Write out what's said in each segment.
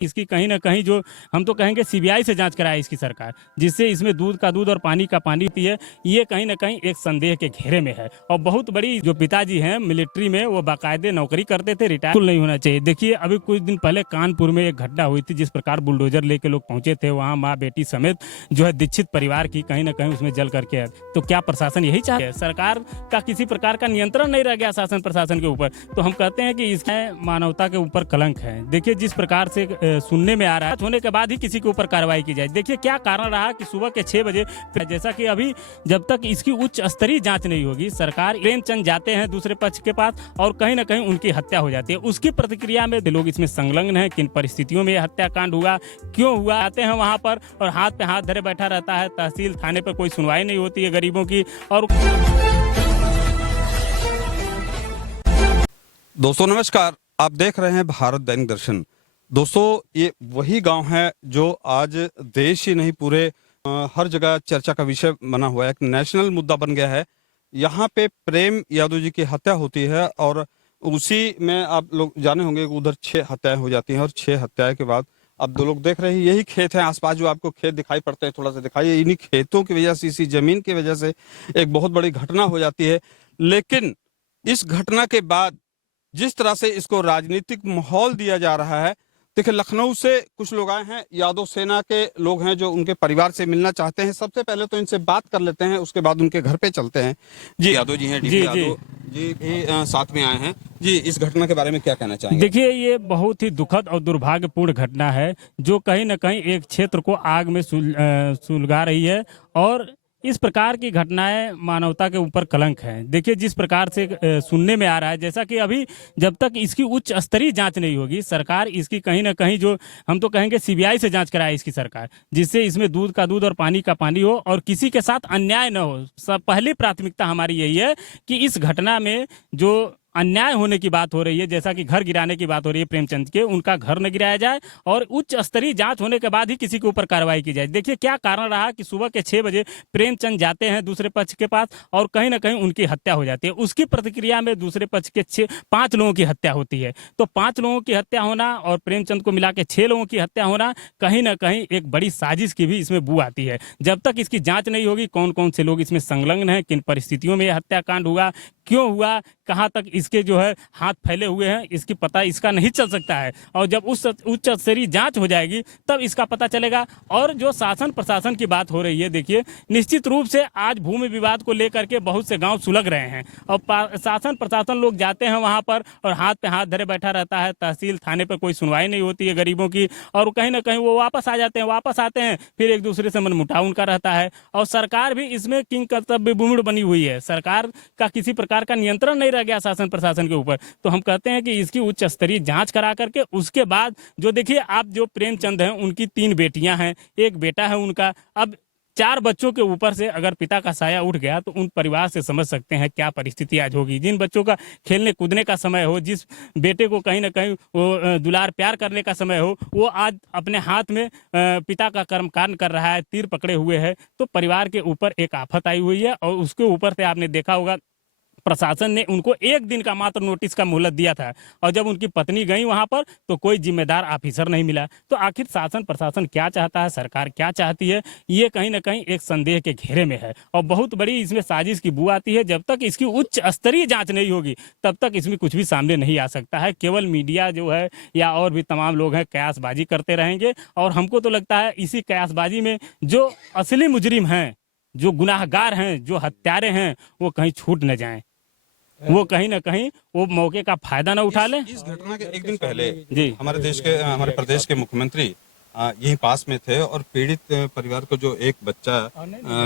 इसकी कहीं ना कहीं जो हम तो कहेंगे सीबीआई से जांच कराए इसकी सरकार, जिससे इसमें दूध का दूध और पानी का पानी होती है। ये कहीं ना कहीं एक संदेह के घेरे में है। और बहुत बड़ी जो पिताजी हैं मिलिट्री में, वो बाकायदे नौकरी करते थे, रिटायर नहीं होना चाहिए। देखिए अभी कुछ दिन पहले कानपुर में एक घटना हुई थी, जिस प्रकार बुलडोजर लेके लोग पहुंचे थे वहाँ, माँ बेटी समेत जो है दीक्षित परिवार की कहीं ना कहीं उसमें जल करके है। तो क्या प्रशासन यही चाहते हैं? सरकार का किसी प्रकार का नियंत्रण नहीं रह गया शासन प्रशासन के ऊपर। तो हम कहते हैं कि इसमें मानवता के ऊपर कलंक है। देखिए जिस प्रकार से सुनने में आ रहा है, होने के बाद ही किसी के ऊपर कार्रवाई की जाए। देखिए क्या कारण रहा कि सुबह के 6 बजे, जैसा कि अभी जब तक इसकी उच्च स्तरीय जांच नहीं होगी, सरकार प्रेमचंद जाते हैं दूसरे पक्ष के पास और कहीं ना कहीं उनकी हत्या हो जाती है। उसकी प्रतिक्रिया में लोग इसमें संलग्न हैं, किन परिस्थितियों में यह हत्याकांड हुआ, क्यों हुआ, आते हैं वहां पर और हाथ पे हाथ धरे बैठा रहता है। तहसील थाने पर कोई सुनवाई नहीं होती है गरीबों की। और दोस्तों नमस्कार, आप देख रहे हैं भारत दैनिक दर्शन। दोस्तों ये वही गांव है जो आज देश ही नहीं पूरे हर जगह चर्चा का विषय बना हुआ है, एक नेशनल मुद्दा बन गया है। यहाँ पे प्रेम यादव जी की हत्या होती है और उसी में आप लोग जाने होंगे कि उधर 6 हत्याएं हो जाती हैं और 6 हत्याएं के बाद अब 2 लोग देख रहे हैं, यही खेत है आसपास जो आपको खेत दिखाई पड़ते हैं, थोड़ा सा दिखाइए। इन्हीं खेतों की वजह से, इसी जमीन की वजह से एक बहुत बड़ी घटना हो जाती है। लेकिन इस घटना के बाद जिस तरह से इसको राजनीतिक माहौल दिया जा रहा है, देखिए लखनऊ से कुछ लोग आए हैं, यादव सेना के लोग हैं जो उनके परिवार से मिलना चाहते हैं। सबसे पहले तो इनसे बात कर लेते हैं, उसके बाद उनके घर पे चलते हैं। जी यादव जी हैं, जी यादव जी भी साथ में आए हैं। जी इस घटना के बारे में क्या कहना चाहेंगे? देखिए ये बहुत ही दुखद और दुर्भाग्यपूर्ण घटना है, जो कहीं ना कहीं एक क्षेत्र को आग में सुलगा रही है। और इस प्रकार की घटनाएं मानवता के ऊपर कलंक है। देखिए जिस प्रकार से सुनने में आ रहा है, जैसा कि अभी जब तक इसकी उच्च स्तरीय जांच नहीं होगी, सरकार इसकी कहीं ना कहीं जो हम तो कहेंगे सीबीआई से जांच कराए इसकी सरकार, जिससे इसमें दूध का दूध और पानी का पानी हो और किसी के साथ अन्याय न हो। सब पहली प्राथमिकता हमारी यही है कि इस घटना में जो अन्याय होने की बात हो रही है, जैसा कि घर गिराने की बात हो रही है प्रेमचंद के, उनका घर न गिराया जाए और उच्च स्तरीय जांच होने के बाद ही किसी के ऊपर कार्रवाई की जाए। देखिए क्या कारण रहा कि सुबह के 6 बजे प्रेमचंद जाते हैं दूसरे पक्ष के पास और कहीं ना कहीं उनकी हत्या हो जाती है। उसकी प्रतिक्रिया में दूसरे पक्ष के 5 लोगों की हत्या होती है। तो 5 लोगों की हत्या होना और प्रेमचंद को मिला के 6 लोगों की हत्या होना, कहीं ना कहीं एक बड़ी साजिश की भी इसमें बू आती है। जब तक इसकी जांच नहीं होगी, कौन कौन से लोग इसमें संलग्न हैं, किन परिस्थितियों में यह हत्याकांड हुआ, क्यों हुआ, कहाँ तक इसके जो है हाथ फैले हुए हैं, इसकी पता इसका नहीं चल सकता है। और जब उस उच्च स्तरीय जांच हो जाएगी तब इसका पता चलेगा। और जो शासन प्रशासन की बात हो रही है, देखिए निश्चित रूप से आज भूमि विवाद को लेकर के बहुत से गांव सुलग रहे हैं और शासन प्रशासन लोग जाते हैं वहां पर और हाथ पे हाथ धरे बैठा रहता है। तहसील थाने पर कोई सुनवाई नहीं होती है गरीबों की और कहीं ना कहीं वो वापस आ जाते हैं, वापस आते हैं, फिर एक दूसरे से मनमुटाव उनका रहता है। और सरकार भी इसमें किंग कर्तव्य विमूढ़ बनी हुई है। सरकार का किसी प्रकार का नियंत्रण नहीं रह गया शासन प्रशासन के ऊपर। तो हम कहते हैं कि इसकी उच्च स्तरीय जांच करा करके उसके बाद जो, देखिए आप जो प्रेमचंद हैं उनकी 3 बेटियां हैं, एक बेटा है उनका। अब 4 बच्चों के ऊपर से अगर पिता का साया उठ गया तो उन परिवार से समझ सकते हैं क्या परिस्थिति आज होगी। जिन बच्चों का खेलने कूदने का समय हो, जिस बेटे को कहीं ना कहीं वो दुलार प्यार करने का समय हो, वो आज अपने हाथ में पिता का कर्मकांड कर रहा है, तीर पकड़े हुए है। तो परिवार के ऊपर एक आफत आई हुई है। और उसके ऊपर से आपने देखा होगा प्रशासन ने उनको 1 दिन का मात्र नोटिस का मोहलत दिया था और जब उनकी पत्नी गई वहां पर तो कोई जिम्मेदार ऑफिसर नहीं मिला। तो आखिर शासन प्रशासन क्या चाहता है, सरकार क्या चाहती है, ये कहीं ना कहीं एक संदेह के घेरे में है और बहुत बड़ी इसमें साजिश की बू आती है। जब तक इसकी उच्च स्तरीय जांच नहीं होगी तब तक इसमें कुछ भी सामने नहीं आ सकता है। केवल मीडिया जो है या और भी तमाम लोग हैं कयासबाजी करते रहेंगे और हमको तो लगता है इसी कयासबाजी में जो असली मुजरिम हैं, जो गुनाहगार हैं, जो हत्यारे हैं, वो कहीं छूट न जाएं, वो कहीं ना कहीं वो मौके का फायदा ना उठा लें। इस घटना के 1 दिन पहले जी हमारे प्रदेश के मुख्यमंत्री यहीं पास में थे और पीड़ित परिवार को जो एक बच्चा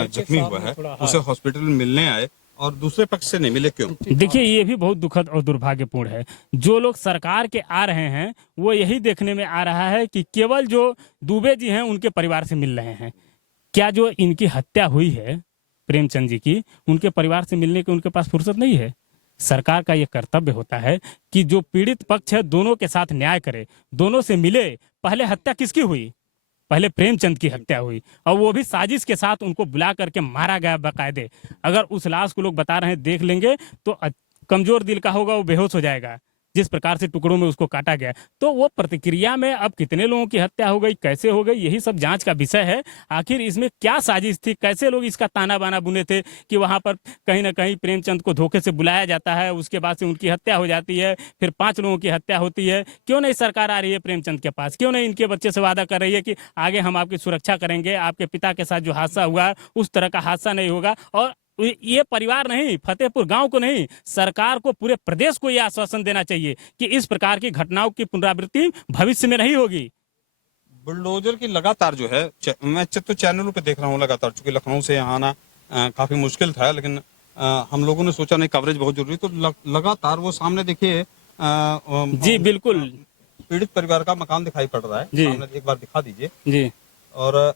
जख्मी हुआ है उसे हॉस्पिटल में मिलने आए और दूसरे पक्ष से नहीं मिले। क्यों? देखिए ये भी बहुत दुखद और दुर्भाग्यपूर्ण है। जो लोग सरकार के आ रहे हैं वो यही देखने में आ रहा है कि केवल जो दुबे जी हैं उनके परिवार से मिल रहे हैं। क्या जो इनकी हत्या हुई है प्रेमचंद जी की, उनके परिवार से मिलने की उनके पास फुर्सत नहीं है? सरकार का यह कर्तव्य होता है कि जो पीड़ित पक्ष है दोनों के साथ न्याय करे, दोनों से मिले। पहले हत्या किसकी हुई? पहले प्रेमचंद की हत्या हुई और वो भी साजिश के साथ उनको बुला करके मारा गया बाकायदे। अगर उस लाश को लोग बता रहे हैं देख लेंगे तो कमजोर दिल का होगा वो बेहोश हो जाएगा। जिस प्रकार से टुकड़ों में उसको काटा गया, तो वो प्रतिक्रिया में अब कितने लोगों की हत्या हो गई, कैसे हो गई, यही सब जांच का विषय है। आखिर इसमें क्या साजिश थी, कैसे लोग इसका ताना बाना बुने थे कि वहां पर कहीं ना कहीं प्रेमचंद को धोखे से बुलाया जाता है, उसके बाद से उनकी हत्या हो जाती है, फिर 5 लोगों की हत्या होती है। क्यों नहीं सरकार आ रही है प्रेमचंद के पास, क्यों नहीं इनके बच्चे से वादा कर रही है कि आगे हम आपकी सुरक्षा करेंगे, आपके पिता के साथ जो हादसा हुआ उस तरह का हादसा नहीं होगा। और ये परिवार नहीं, फतेहपुर गांव को नहीं, सरकार को, पूरे प्रदेश को यह आश्वासन देना चाहिए कि इस प्रकार की घटनाओं की पुनरावृत्ति भविष्य में नहीं होगी। बुलडोजर की लगातार जो है मैं तो चैनलों पे देख रहा हूँ लगातार, चूंकि लखनऊ से यहाँ आना काफी मुश्किल था, लेकिन हम लोगों ने सोचा नहीं कवरेज बहुत जरूरी, तो लगातार वो सामने देखिए जी बिल्कुल, पीड़ित परिवार का मकान दिखाई पड़ रहा है जी। सामने, एक बार दिखा दीजिए जी। और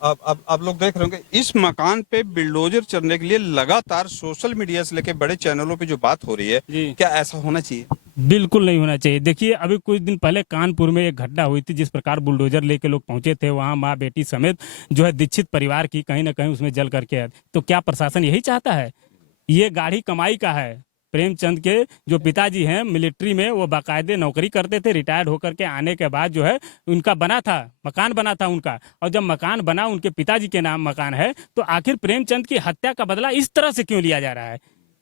अब आप लोग देख रहे होंगे इस मकान पे बिल्डोजर चढ़ने के लिए लगातार सोशल मीडिया से लेके बड़े चैनलों पे जो बात हो रही है, क्या ऐसा होना चाहिए? बिल्कुल नहीं होना चाहिए। देखिए अभी कुछ दिन पहले कानपुर में एक घटना हुई थी, जिस प्रकार बुलडोजर लेके लोग पहुंचे थे, वहां माँ बेटी समेत जो है दीक्षित परिवार की कहीं ना कहीं उसमें जल करके है। तो क्या प्रशासन यही चाहता है? ये गाढ़ी कमाई का है। प्रेमचंद के जो पिताजी हैं मिलिट्री में, वो बाकायदे नौकरी करते थे, रिटायर्ड होकर के आने के बाद जो है उनका बना था, मकान बना था उनका, और जब मकान बना उनके पिताजी के नाम मकान है, तो आखिर प्रेमचंद की हत्या का बदला इस तरह से क्यों लिया जा रहा है?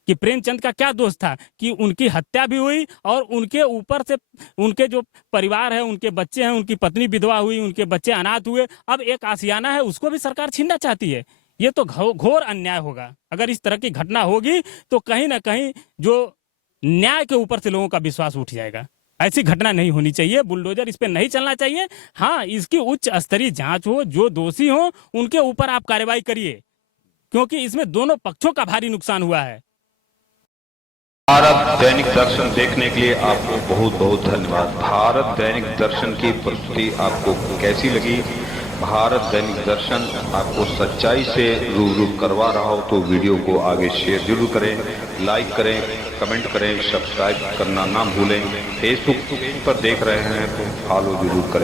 कि प्रेमचंद का क्या दोष था कि उनकी हत्या भी हुई और उनके ऊपर से उनके जो परिवार है, उनके बच्चे हैं, उनकी पत्नी विधवा हुई, उनके बच्चे अनाथ हुए, अब एक आशियाना है उसको भी सरकार छीनना चाहती है। ये तो घोर अन्याय होगा। अगर इस तरह की घटना होगी तो कहीं ना कहीं जो न्याय के ऊपर से लोगों का विश्वास उठ जाएगा। ऐसी घटना नहीं होनी चाहिए, बुलडोजर इस पे नहीं चलना चाहिए। हाँ, इसकी उच्च स्तरीय जांच हो, जो दोषी हो उनके ऊपर आप कार्रवाई करिए, क्योंकि इसमें दोनों पक्षों का भारी नुकसान हुआ है। भारत दैनिक दर्शन देखने के लिए आपको बहुत बहुत धन्यवाद। भारत दैनिक दर्शन की प्रस्तुति आपको कैसी लगी? भारत दैनिक दर्शन आपको सच्चाई से रूबरू करवा रहा हो तो वीडियो को आगे शेयर जरूर करें, लाइक करें, कमेंट करें, सब्सक्राइब करना ना भूलें। फेसबुक पर देख रहे हैं तो फॉलो जरूर करें।